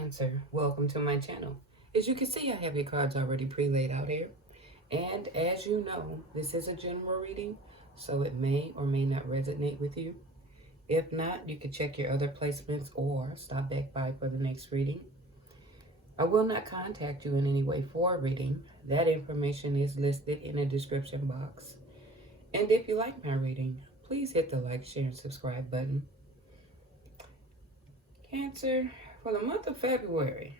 Cancer, welcome to my channel. As you can see, I have your cards already pre-laid out here. And as you know, this is a general reading, so it may or may not resonate with you. If not, you can check your other placements or stop back by for the next reading. I will not contact you in any way for a reading. That information is listed in the description box. And if you like my reading, please hit the like, share, and subscribe button. Cancer, for the month of February,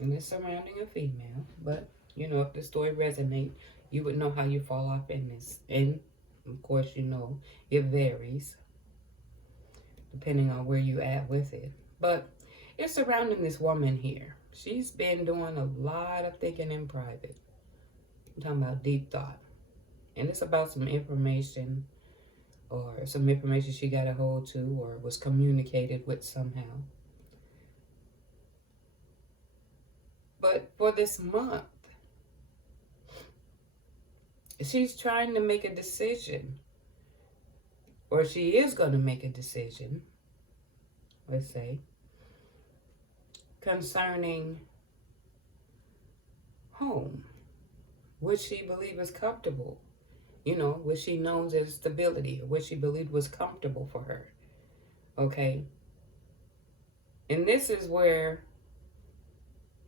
and it's surrounding a female, but you know, if the story resonates, you would know how you fall off in this. And of course, you know, it varies depending on where you at with it. But it's surrounding this woman here. She's been doing a lot of thinking in private. I'm talking about deep thought. And it's about some information, or some information she got a hold to or was communicated with somehow. But for this month, she's trying to make a decision, or she is going to make a decision, let's say, concerning home, which she believes is comfortable, you know, what she knows as stability, what she believed was comfortable for her, okay? And this is where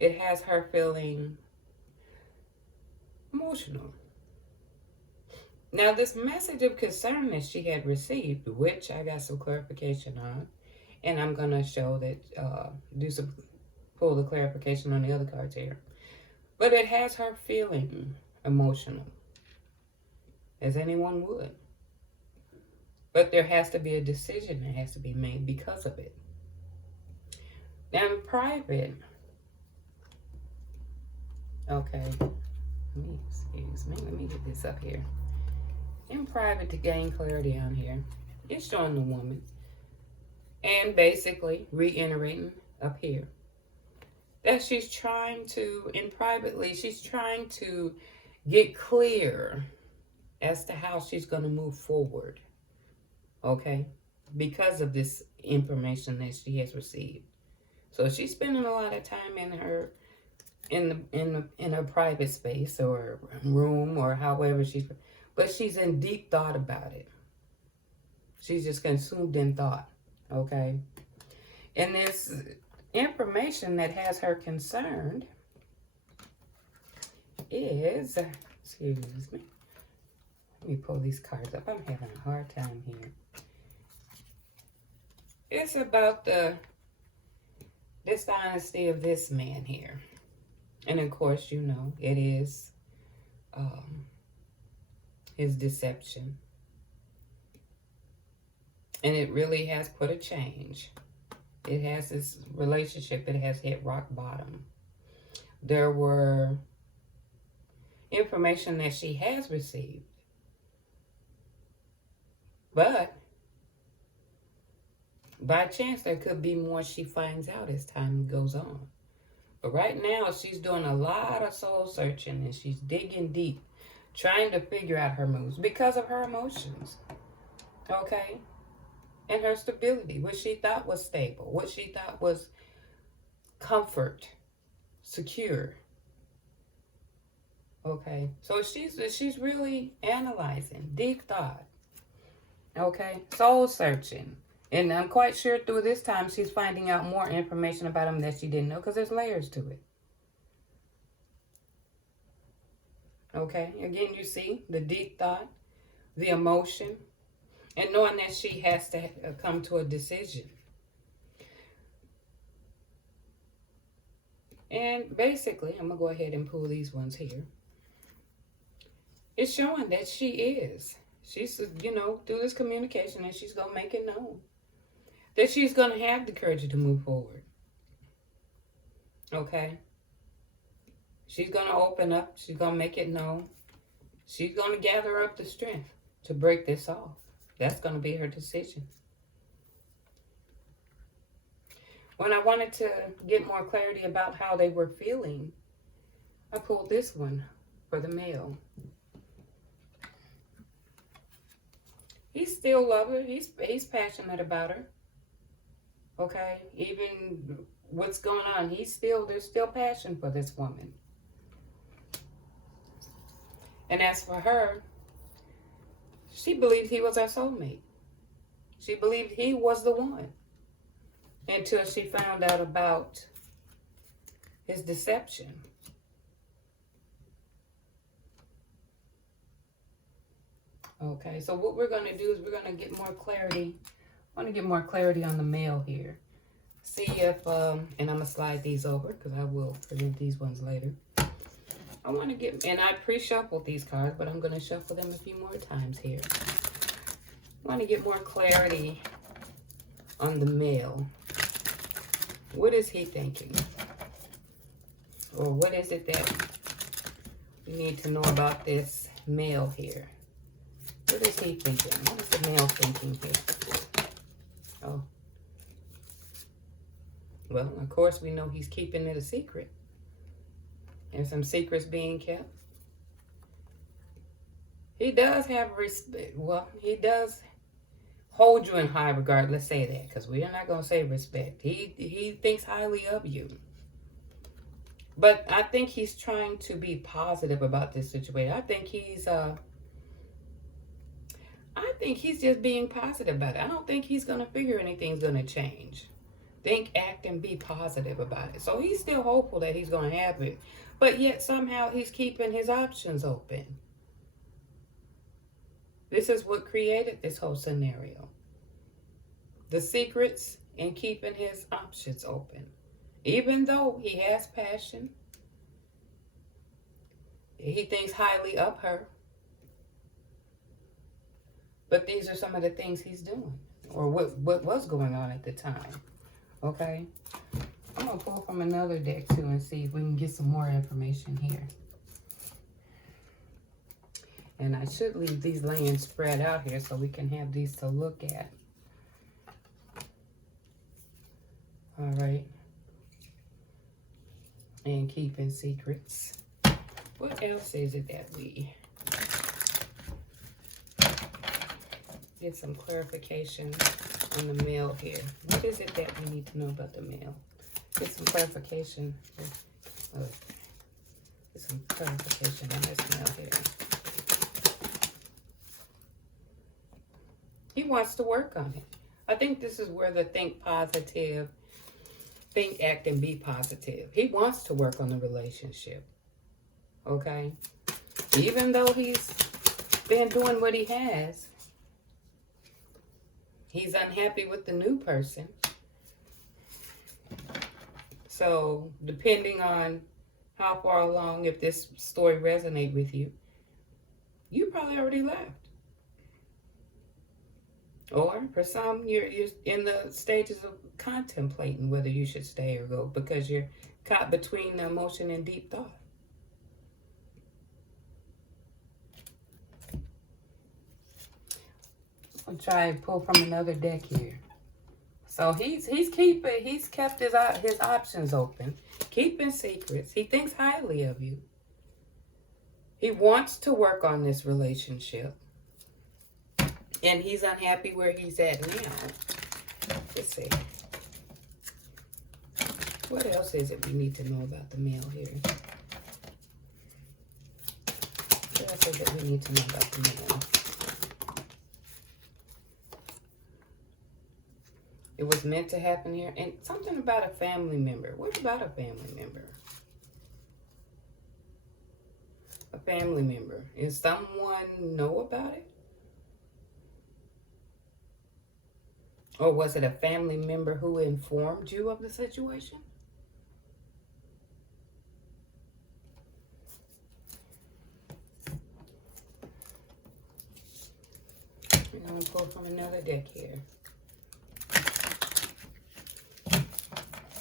it has her feeling emotional. Now, this message of concern that she had received, which I got some clarification on, and I'm going to show that, pull the clarification on the other cards here. But it has her feeling emotional, as anyone would. But there has to be a decision that has to be made because of it. Now, in private, okay, excuse me, let me get this up here. In private, to gain clarity on here, it's showing the woman, and basically reiterating up here that she's trying to, she's trying to get clear as to how she's going to move forward, okay, because of this information that she has received. So she's spending a lot of time in her private space or room or however but she's in deep thought about it. She's just consumed in thought, okay? And this information that has her concerned is, excuse me, let me pull these cards up. I'm having a hard time here. It's about the dishonesty of this man here. And of course, you know, it is his deception. And it really has put a change. It has this relationship that has hit rock bottom. There were information that she has received. But by chance, there could be more she finds out as time goes on. But right now, she's doing a lot of soul searching and she's digging deep, trying to figure out her moves because of her emotions, okay? And her stability, what she thought was stable, what she thought was comfort, secure, okay? So she's really analyzing, deep thought, okay? Soul searching. And I'm quite sure through this time, she's finding out more information about him that she didn't know, because there's layers to it. Okay, again, you see the deep thought, the emotion, and knowing that she has to come to a decision. And basically, I'm going to go ahead and pull these ones here. It's showing that she's, you know, through this communication, and she's going to make it known that she's going to have the courage to move forward. Okay? She's going to open up. She's going to make it known. She's going to gather up the strength to break this off. That's going to be her decision. When I wanted to get more clarity about how they were feeling, I pulled this one for the male. He still loves her. He's passionate about her. Okay? Even what's going on, there's still passion for this woman. And as for her, she believed he was her soulmate. She believed he was the one. Until she found out about his deception. Okay, so what we're going to do is we're going to get more clarity. I want to get more clarity on the male here. See if, and I'm going to slide these over because I will present these ones later. I want to get, and I pre-shuffled these cards, but I'm going to shuffle them a few more times here. I want to get more clarity on the male. What is he thinking? Or what is it that we need to know about this male here? What is he thinking? What is the male thinking here? Oh. Well, of course, we know he's keeping it a secret. There's some secrets being kept. He does have respect. Well, he does hold you in high regard. Let's say that, because we're not going to say respect. He thinks highly of you. But I think he's trying to be positive about this situation. I think he's just being positive about it. I don't think he's going to figure anything's going to change. Think, act, and be positive about it. So he's still hopeful that he's going to have it. But yet somehow he's keeping his options open. This is what created this whole scenario. The secrets and keeping his options open. Even though he has passion, he thinks highly of her. But these are some of the things he's doing, or what was going on at the time. Okay? I'm going to pull from another deck too and see if we can get some more information here. And I should leave these laying spread out here so we can have these to look at. All right. And keeping secrets. What else is it that we get some clarification on the male here? What is it that we need to know about the male? Get some clarification. Get some clarification on this male here. He wants to work on it. I think this is where the think positive, think, act, and be positive. He wants to work on the relationship. Okay? Even though he's been doing what he has, he's unhappy with the new person. So, depending on how far along, if this story resonates with you, you probably already left. Or for some, you're in the stages of contemplating whether you should stay or go because you're caught between the emotion and deep thought. I'll try and pull from another deck here. So he's kept his options open, keeping secrets. He thinks highly of you. He wants to work on this relationship. And he's unhappy where he's at now. Let's see. What else is it we need to know about the male here? What else is it we need to know about the male? It was meant to happen here. And something about a family member. What about a family member? A family member. Does someone know about it? Or was it a family member who informed you of the situation? I'm going to pull from another deck here.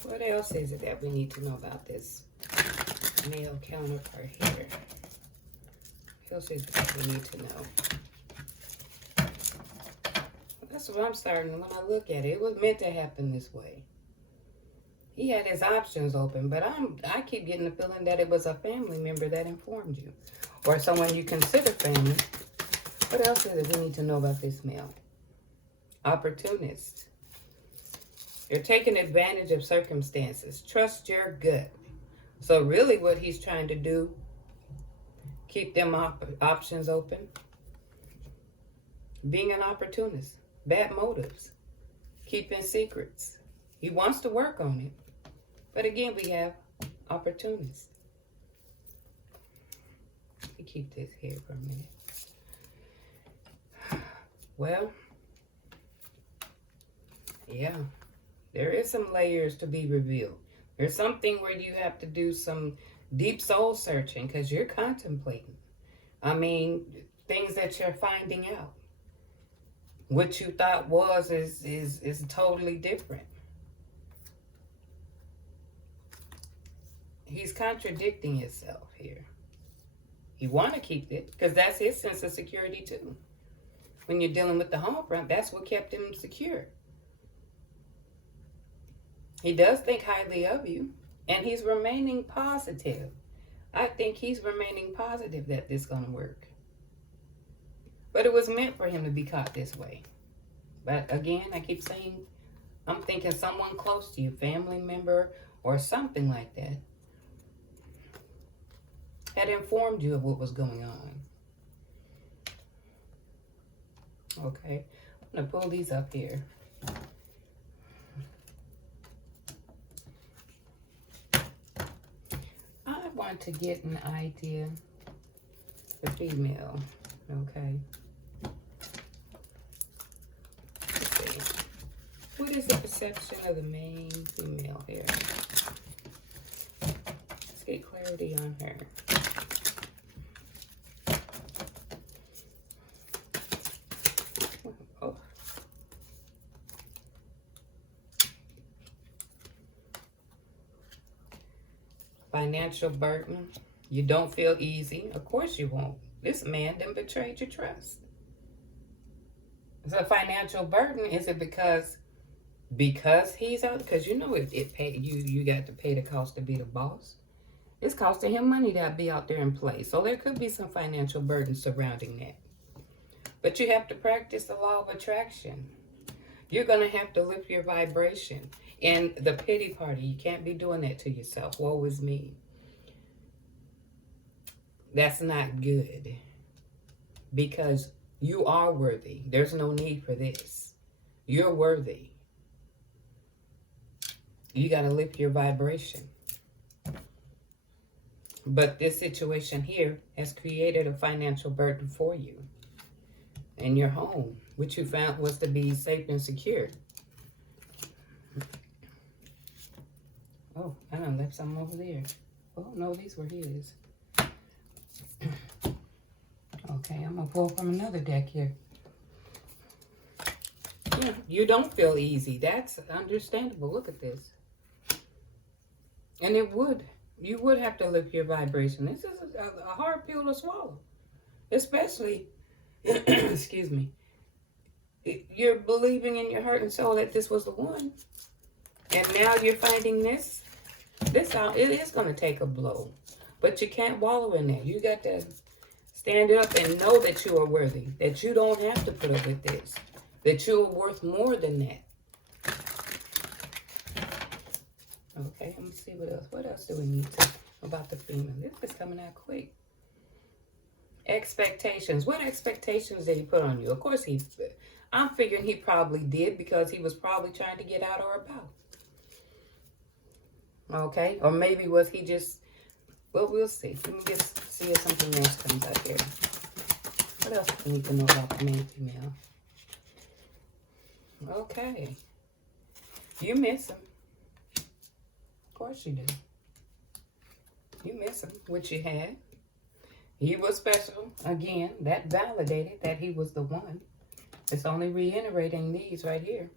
What else is it that we need to know about this male counterpart here? What else is it that we need to know? That's what I'm starting when I look at it. It was meant to happen this way. He had his options open, but I keep getting the feeling that it was a family member that informed you. Or someone you consider family. What else is it we need to know about this male? Opportunist. You're taking advantage of circumstances. Trust your gut. So really what he's trying to do, keep them options open. Being an opportunist. Bad motives. Keeping secrets. He wants to work on it. But again, we have opportunists. Let me keep this here for a minute. Well, yeah, there is some layers to be revealed. There's something where you have to do some deep soul searching because you're contemplating. I mean, things that you're finding out. What you thought was is totally different. He's contradicting himself here. He want to keep it because that's his sense of security too. When you're dealing with the home front, that's what kept him secure. He does think highly of you, and he's remaining positive. I think he's remaining positive that this is going to work. But it was meant for him to be caught this way. But again, I keep saying, I'm thinking someone close to you, family member or something like that, had informed you of what was going on. Okay, I'm going to pull these up here. I want to get an idea, the female, okay? Let's see. What is the perception of the main female here? Let's get clarity on her. Oh. Financial burden. You don't feel easy. Of course you won't. This man done betrayed your trust. So financial burden, is it because he's out? Because you know it pay you got to pay the cost to be the boss. It's costing him money to be out there and play. So there could be some financial burden surrounding that. But you have to practice the law of attraction. You're going to have to lift your vibration. And the pity party, you can't be doing that to yourself. Woe is me. That's not good. Because you are worthy. There's no need for this. You're worthy. You got to lift your vibration. But this situation here has created a financial burden for you in your home, which you found was to be safe and secure. Oh, I done left some over there. Oh, no, these were his. Okay, I'm going to pull from another deck here. Yeah, you don't feel easy. That's understandable. Look at this. And you would have to lift your vibration. This is a hard pill to swallow. Especially, excuse me, you're believing in your heart and soul that this was the one. And now you're finding this out. It is going to take a blow. But you can't wallow in that. You got to stand up and know that you are worthy. That you don't have to put up with this. That you are worth more than that. Okay, let me see what else. What else do we need to about the female? This is coming out quick. Expectations. What expectations did he put on you? Of course, I'm figuring he probably did because he was probably trying to get out or about. Okay, or maybe was he just, well, we'll see. Let me just see if something else comes up here. What else do we need to know about the main female? Okay. You miss him. Of course you do. You miss him, which you had. He was special. Again, that validated that he was the one. It's only reiterating these right here.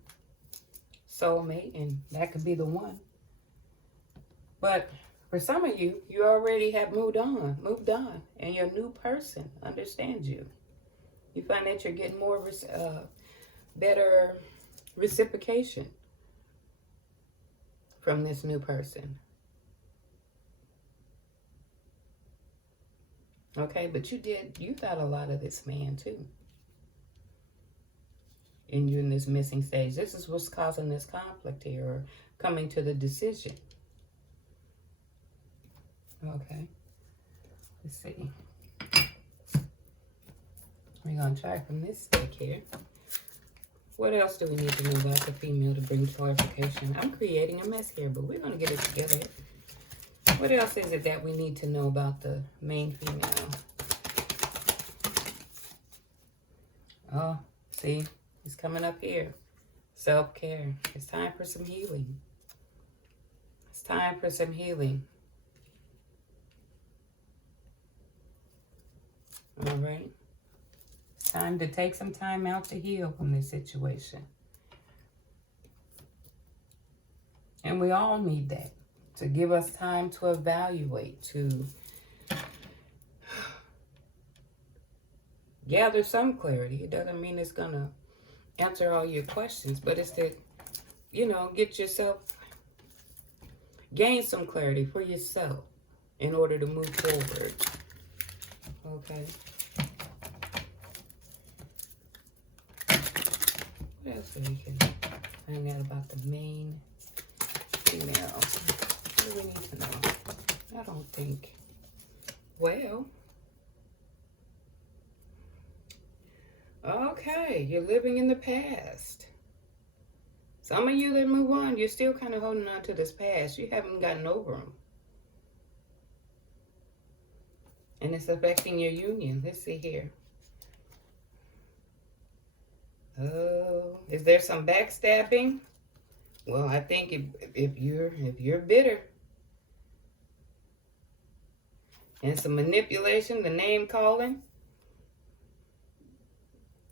Soulmate, and that could be the one. But for some of you, you already have moved on, and your new person understands you. You find that you're getting more, better reciprocation from this new person. Okay, but you thought a lot of this man too. in you in this missing stage. This is what's causing this conflict here, or coming to the decision. Okay. Let's see. We're going to try from this deck here. What else do we need to know about the female to bring clarification? I'm creating a mess here, but we're going to get it together. What else is it that we need to know about the main female? Oh, see, it's coming up here. Self-care. It's time for some healing. It's time for some healing. All right. It's time to take some time out to heal from this situation. And we all need that, to give us time to evaluate, to gather some clarity. It doesn't mean it's going to answer all your questions, but it's to, you know, get yourself, gain some clarity for yourself in order to move forward. Okay. What else do we can find out about the main female? What do we need to know? I don't think. Well. Okay, you're living in the past. Some of you that move on, you're still kind of holding on to this past. You haven't gotten over them. And it's affecting your union. Let's see here. Oh, is there some backstabbing? Well, I think if you're bitter, and some manipulation, the name calling,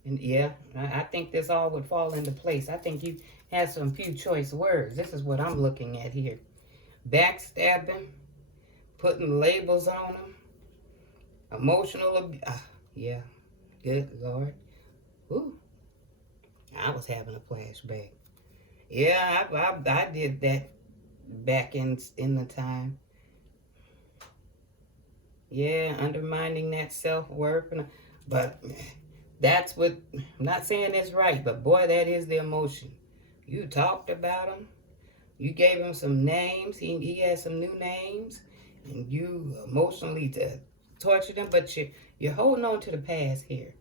and yeah, I think this all would fall into place. I think you had some few choice words. This is what I'm looking at here. Backstabbing, putting labels on them, emotional abuse. Yeah, good Lord. Ooh, I was having a flashback. Yeah, I did that back in the time. Yeah, undermining that self-worth. But that's what, I'm not saying it's right, but boy, that is the emotion. You talked about him. You gave him some names. He had some new names. And you emotionally tortured him. But you're holding on to the past here.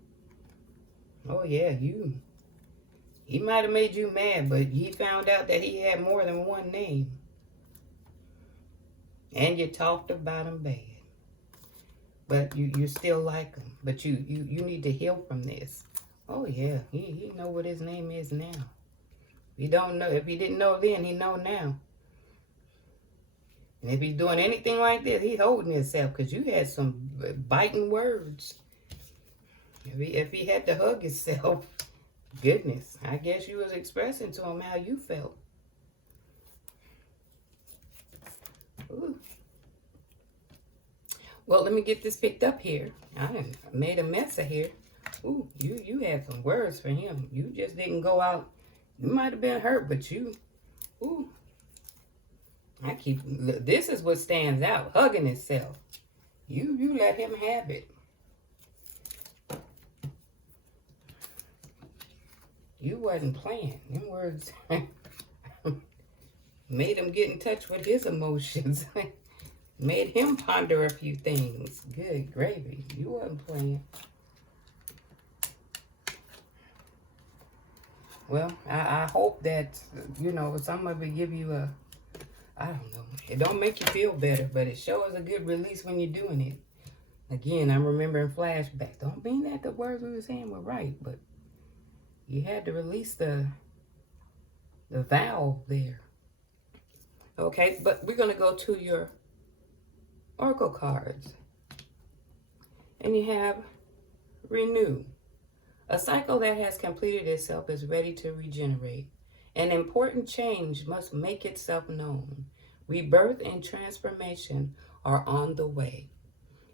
Oh, yeah, he might have made you mad, but he found out that he had more than one name. And you talked about him bad. But you still like him. But you need to heal from this. Oh, yeah. He know what his name is now. He don't know. If he didn't know then, he know now. And if he's doing anything like this, he's holding himself because you had some biting words. If he had to hug himself, goodness, I guess you was expressing to him how you felt. Ooh. Well, let me get this picked up here. I made a mess of here. Ooh, you had some words for him. You just didn't go out. You might have been hurt, but ooh. This is what stands out, hugging itself. You let him have it. You wasn't playing. Them words made him get in touch with his emotions. Made him ponder a few things. Good gravy. You wasn't playing. Well, I hope that, you know, some of it give you a, I don't know. It don't make you feel better, but it shows a good release when you're doing it. Again, I'm remembering flashbacks. Don't mean that the words we were saying were right, but you had to release the valve there. Okay, but we're going to go to your oracle cards. And you have renew. A cycle that has completed itself is ready to regenerate. An important change must make itself known. Rebirth and transformation are on the way.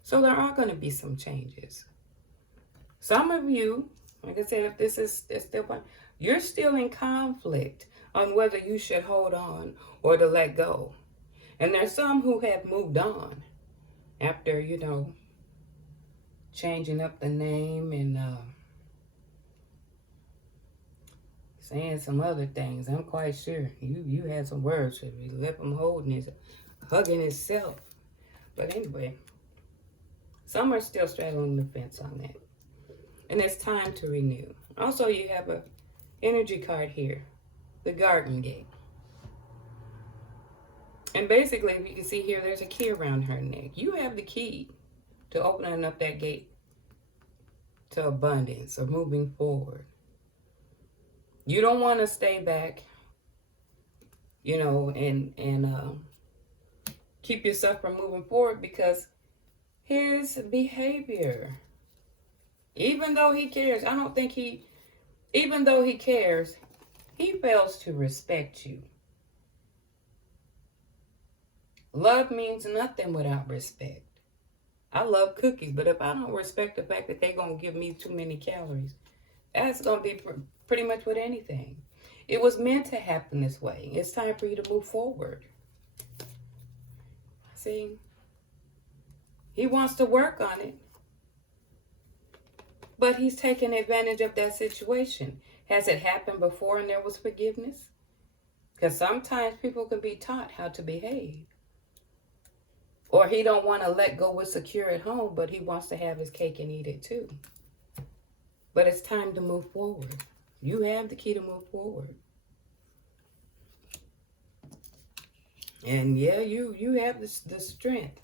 So there are going to be some changes. Some of you, like I said, if this is still fun, you're still in conflict on whether you should hold on or to let go. And there's some who have moved on after, you know, changing up the name and saying some other things. I'm quite sure. You had some words for me. Left him holding his, hugging himself. But anyway, some are still straddling the fence on that. And it's time to renew. Also, you have a energy card here, the Garden Gate. And basically, if you can see here, there's a key around her neck. You have the key to opening up that gate to abundance or moving forward. You don't want to stay back, you know, and keep yourself from moving forward, because his behavior, even though he cares, I don't think even though he cares, he fails to respect you. Love means nothing without respect. I love cookies, but if I don't respect the fact that they're going to give me too many calories, that's going to be pretty much with anything. It was meant to happen this way. It's time for you to move forward. See? He wants to work on it, but he's taking advantage of that situation. Has it happened before and there was forgiveness? Because sometimes people can be taught how to behave. Or he don't want to let go with secure at home, but he wants to have his cake and eat it too. But it's time to move forward. You have the key to move forward. And yeah, you have the strength.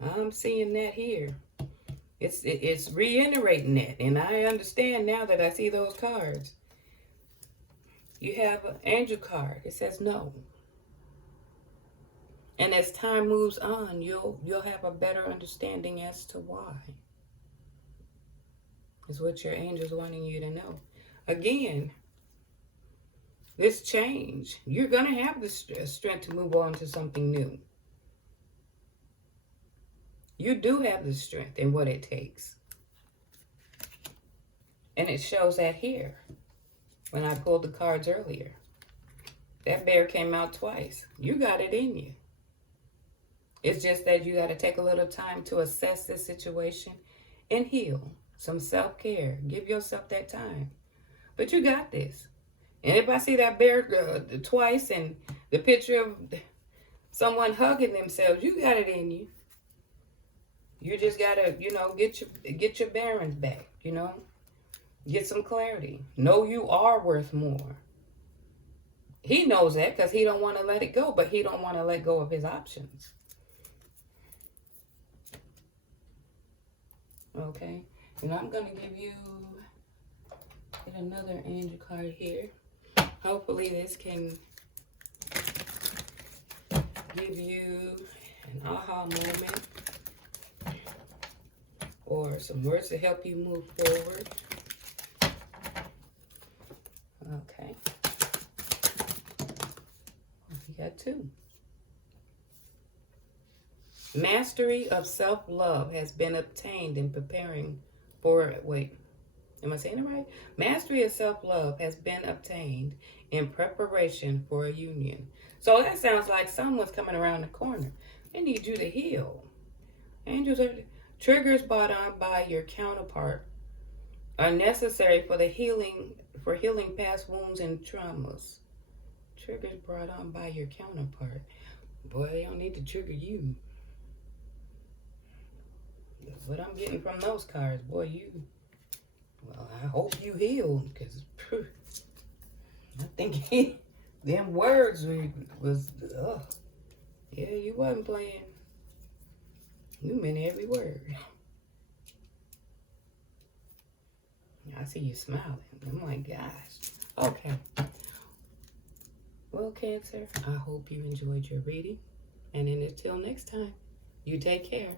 I'm seeing that here. It's reiterating that. And I understand now that I see those cards. You have an angel card. It says no. And as time moves on, you'll have a better understanding as to why. It's what your angel's wanting you to know. Again, this change, you're going to have the strength to move on to something new. You do have the strength and what it takes. And it shows that here. When I pulled the cards earlier, that bear came out twice. You got it in you. It's just that you got to take a little time to assess this situation and heal. Some self-care. Give yourself that time. But you got this. And if I see that bear twice and the picture of someone hugging themselves, you got it in you. You just got to, you know, get your bearings back, you know. Get some clarity. Know you are worth more. He knows that because he don't want to let it go, but he don't want to let go of his options. Okay, and I'm going to give you another angel card here. Hopefully this can give you an aha moment or some words to help you move forward. Okay. You got two. Mastery of self-love has been obtained in preparing for, wait, am I saying it right? Mastery of self-love has been obtained in preparation for a union. So that sounds like someone's coming around the corner. They need you to heal. Angels are triggers brought on by your counterpart are necessary for healing past wounds and traumas. Triggers brought on by your counterpart. Boy, they don't need to trigger you. What I'm getting from those cards, boy, well, I hope you heal, because I think them words was, yeah, you wasn't playing. You meant every word. I see you smiling. I'm like, gosh. Okay. Well, Cancer, I hope you enjoyed your reading. And until next time, you take care.